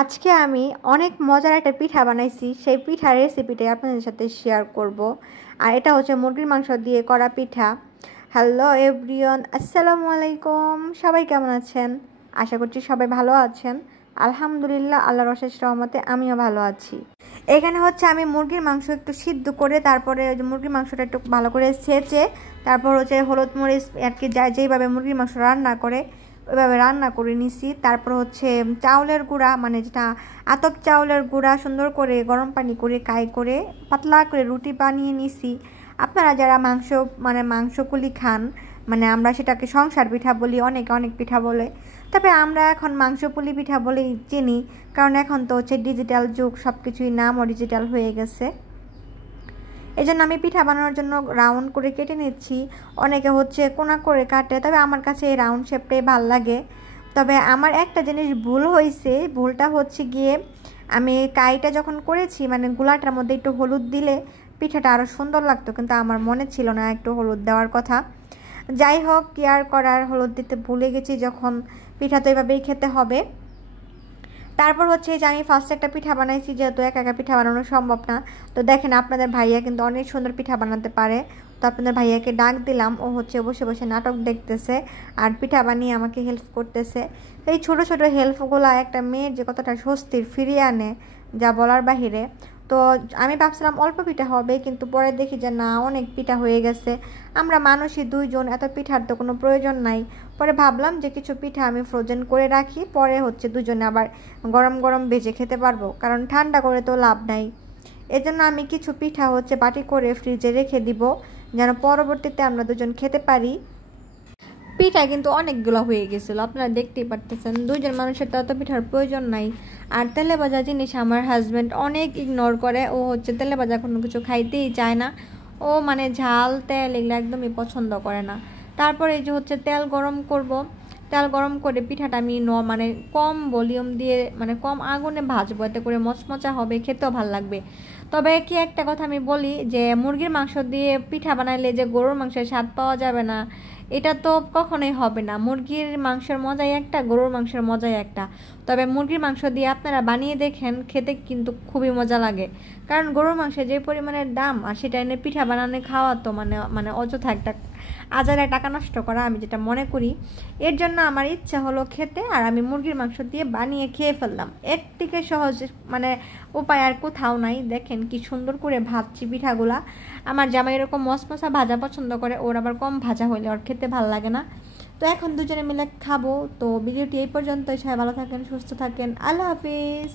আজকে আমি অনেক মজার একটা পিঠা বানাইছি। সেই পিঠার রেসিপিটাই আপনাদের সাথে শেয়ার করব। আর এটা হচ্ছে মুরগির মাংস দিয়ে করা পিঠা। হ্যালো এভরিওয়ান, আসসালামু আলাইকুম। সবাই কেমন আছেন? আশা করছি সবাই ভালো আছেন। আলহামদুলিল্লাহ, আল্লাহর অশেষ রহমতে আমিও ভালো আছি। এখানে হচ্ছে আমি মুরগির মাংস একটু সিদ্ধ করে তারপরে মুরগির মাংসটা একটু ভালো করে ছেঁচে তারপর হচ্ছে হলুদ মরিচ আর কি যেইভাবে মুরগির মাংস রান্না করে ওইভাবে রান্না করে নিছি। তারপর হচ্ছে চাউলের গুঁড়া, মানে যেটা আতপ চাউলের গুঁড়া, সুন্দর করে গরম পানি করে কাই করে পাতলা করে রুটি বানিয়ে নিছি। আপনারা যারা মাংসকুলি খান, মানে আমরা সেটাকে সংসার পিঠা বলি, অনেকে অনেক পিঠা বলে, তবে আমরা এখন মাংসপুলি পিঠা বলেই চিনি, কারণ এখন তো হচ্ছে ডিজিটাল যুগ, সব কিছুই নামও ডিজিটাল হয়ে গেছে। এই জন্য আমি পিঠা বানানোর জন্য রাউন্ড করে কেটে নিচ্ছি। অনেকে হচ্ছে কোনা করে কাটে, তবে আমার কাছে এই রাউন্ড শেপটাই ভালো লাগে। তবে আমার একটা জিনিস ভুল হয়েছে, ভুলটা হচ্ছে গিয়ে আমি কাইটা যখন করেছি, মানে গুলাটার মধ্যে একটু হলুদ দিলে পিঠাটা আরও সুন্দর লাগতো, কিন্তু আমার মনে ছিল না একটু হলুদ দেওয়ার কথা। যাই হোক, কি আর করার, হলুদ দিতে ভুলে গেছি যখন। পিঠা তো এভাবেই খেতে হবে। তারপর হচ্ছে যে আমি ফার্স্ট একটা পিঠা বানাইছি, যেহেতু একা একা পিঠা বানানো সম্ভব না। তো দেখেন, আপনাদের ভাইয়া কিন্তু অনেক সুন্দর পিঠা বানাতে পারে। তো আপনাদের ভাইয়াকে ডাক দিলাম, ও হচ্ছে বসে বসে নাটক দেখতেছে আর পিঠা বানিয়ে আমাকে হেল্প করতেছে। এই ছোটো ছোটো হেল্পগুলো একটা মেয়ের যে কতটা স্বস্তির ফিরিয়ে আনে, যা বলার বাহিরে। তো আমি ভাবছিলাম অল্প পিঠা হবে, কিন্তু পরে দেখি যে না, অনেক পিঠা হয়ে গেছে। আমরা মানুষই দুইজন, এত পিঠার তো কোনো প্রয়োজন নাই। পরে ভাবলাম যে কিছু পিঠা আমি ফ্রোজেন করে রাখি, পরে হচ্ছে দুজনে আবার গরম গরম ভেজে খেতে পারবো, কারণ ঠান্ডা করে তো লাভ নাই। এজন্য আমি কিছু পিঠা হচ্ছে বাটি করে ফ্রিজে রেখে দিব, যেন পরবর্তীতে আমরা দুজন খেতে পারি। পিঠা কিন্তু অনেকগুলো হয়ে গেছিলো, আপনারা দেখতেই পারতেছেন। দুইজন মানুষের তো এত পিঠার প্রয়োজন নাই। আর তেলে ভাজা জিনিস আমার হাজব্যান্ড অনেক ইগনোর করে, ও হচ্ছে তেলে ভাজা কোনো কিছু খাইতেই চায় না। ও মানে ঝাল তেল এগুলো একদমই পছন্দ করে না। তারপরে এই যে হচ্ছে তেল গরম করব, তেল গরম করে পিঠাটা আমি মানে কম ভলিউম দিয়ে, মানে কম আগুনে ভাজবো, এতে করে মচমচা হবে, খেতেও ভালো লাগবে। তবে কি একটা কথা আমি বলি, যে মুরগির মাংস দিয়ে পিঠা বানাইলে যে গরুর মাংসের স্বাদ পাওয়া যাবে না, এটা তো কখনোই হবে না। মুরগির মাংসের মজাই একটা, গরুর মাংসের মজাই একটা। তবে মুরগির মাংস দিয়ে আপনারা বানিয়ে দেখেন, খেতে কিন্তু খুবই মজা লাগে। কারণ গরুর মাংসের যে পরিমাণের দাম, আর সেটা এনে পিঠা বানানো খাওয়া তো মানে অযথা একটা আজারে টাকা নষ্ট করা, আমি যেটা মনে করি। এর জন্য আমার ইচ্ছা হলো খেতে, আর আমি মুরগির মাংস দিয়ে বানিয়ে খেয়ে ফেললাম। এর থেকে সহজ মানে উপায় আর কোথাও নাই। দেখেন কি সুন্দর করে ভাজছি পিঠাগুলা। আমার জামাই এরকম মশমশা ভাজা পছন্দ করে, ওর আবার কম ভাজা হইলে ওর খেতে ভালো লাগে না। তো এখন দুজনে মিলে খাবো। তো ভিডিওটি এই পর্যন্তই। সবাই ভালো থাকেন, সুস্থ থাকেন, আল্লাহ হাফিজ।